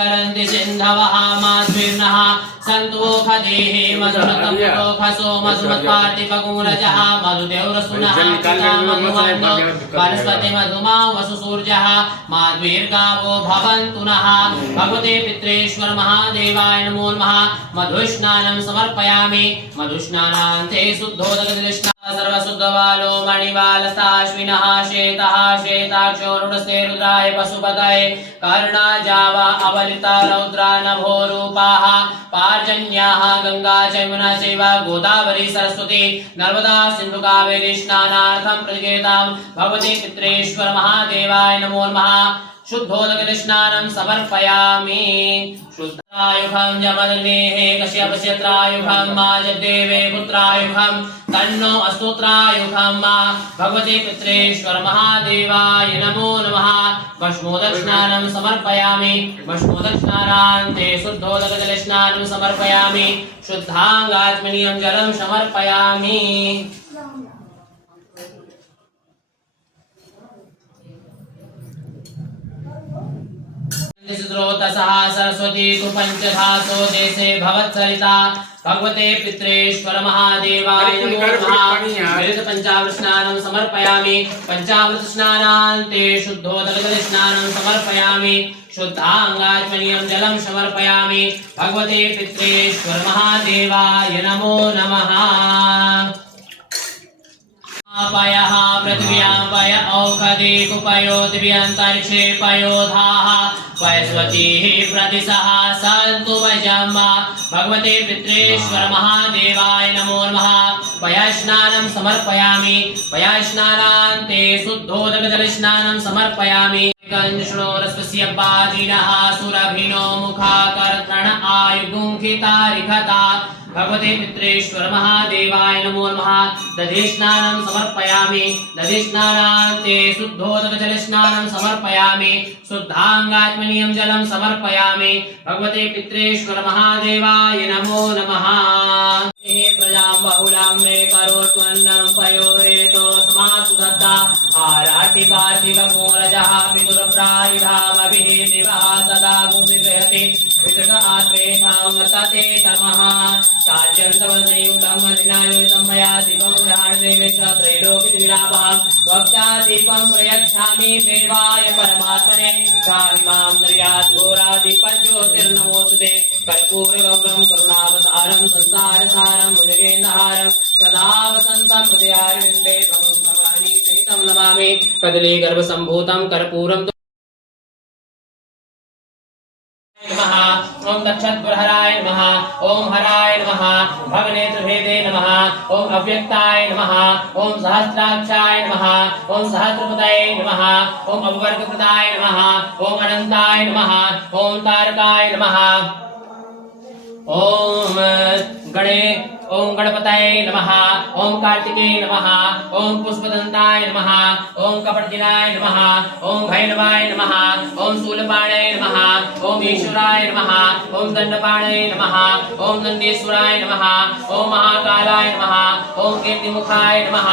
करन्ति सिन्धवः माध्वीर्नः सन्तोषदेहे मधुरतमुखसो मधुमत्पार्थिपगुरजः मधुदेवरसुनः पिता मधुवन्दो वनस्पति मधुमा वसुसूर्यः माध्वीर्गावो भवन्तु नः। भगवते पित्रेश्वर महादेवाय नमो नमः। मधुस्नानं समर्पयामि। मधुस्नानान्ते शुद्धोदकजलस्नानं सर्वशुद्धवालो मणिवालस्ताश्विनः श्वेतः श्वेताक्षो रुडस्ते रुद्राय पशुपतये कर्णा जावा अवलिता रौद्रा नभो रूपाः पार्जन्याः गंगा यमुना चैव गोदावरी सरस्वती नर्मदा सिन्धु कावेरी स्नानार्थं प्रगेतां भगवते पित्रेश्वर महादेवाय नमो नमः। शुद्धोदकस्नानं समर्पयामि। शुद्धायुधं यमदग्नेः कश्यपस्यत्रायुधं माजदेवे पुत्रायुधं तन्नो अस्तोत्रायुधं भगवते पित्रेश्वर महादेवाय नमो नमः। भस्मोदकस्नानं समर्पयामि। भस्मोदकस्नानान्ते शुद्धोदकजलस्नानं समर्पयामि। शुद्धाङ्गात्मनीयं जलं समर्पयामि। स्रोतसः सरस्वती तु पंचधासो देशे भवत्सरिता भगवते पित्रेश्वर महादेवाय नमो नमः। पंचामृत स्नानं समर्पयामि। पंचामृत स्नानान्ते शुद्धोदकजलस्नानं समर्पयामि। शुद्धाङ्गात्मनीयं जलं समर्पयामि। भगवते पित्रेश्वर महादेवाय नमो नमः। पयः पृथिव्यां पय औषधे कुपयो दिव्यन्तरिक्षे पयोधाः वैश्वतीः प्रदिशः सन्तु वजम्। भगवते पित्रेश्वर महादेवाय नमो नमः। पयस्नानं समर्पयामि। पयस्नानान्ते शुद्धोदकजलस्नानं समर्पयामि। कंशोरस्वस्य पाजिनः सुरभिनो मुखाकर्तन आयुगुंखितारिखता भगवते पित्रेश्वर महादेवाय नमो नमः। दधिस्नानं समर्पयामि। दधिस्नानान्ते शुद्धोदकजलस्नानं समर्पयामि। शुद्धाङ्गात्मनीयं जलं समर्पयामि। भगवते पित्रेश्वर महादेवाय नमो नमः। प्रजां बहुलां मे करोत्वन्नं पयोरेतो समासु दत्ता आराटि पार्थिवकोरजः विदुरप्रायुधामभिः दिवः सदा गुविगहति विकृत आत्मेषां वर्तते तमः ताज्यन्तवसंयुक्तं मदिनायुतं मया दीपं गृहाणदेवेश त्रैलोक्यविलापः वक्तादीपं प्रयच्छामि देवाय परमात्मने ध्याहि मां निर्यात् घोरादिपज्योतिर्नमोस्तुते कर्पूरगौरं करुणावतारं संसारसारं भुजगेन्द्रहारं सदा वसन्तं हृदयारविन्दे भवं भवानी सहितं नमामि। कदलीगर्भसम्भूतं कर्पूरं ओम दक्षद्वरहराय नमः। ओम हराय नमः। भगनेत्रभेदे नमः। ओम अव्यक्ताय नमः। ओम सहस्राक्षाय नमः। ओम सहस्रपतये नमः। ओम अवर्गप्रदाय नमः। ओम अनंताय नमः। ओम तारकाय नमः। ओम गणपतये नमः। ओम कार्तिकेय नमः। ओम पुष्पदंताय नमः। ओम कपटदिनाय नमः। ओम भैरवाय नमः। ओम शूलपाणये नमः। ओम ईश्वराय नमः। ओम दंडपाणये नमः। ओम नंदीश्वराय नमः। ओम महाकालाय नमः। ओम कीर्तिमुखाय नमः।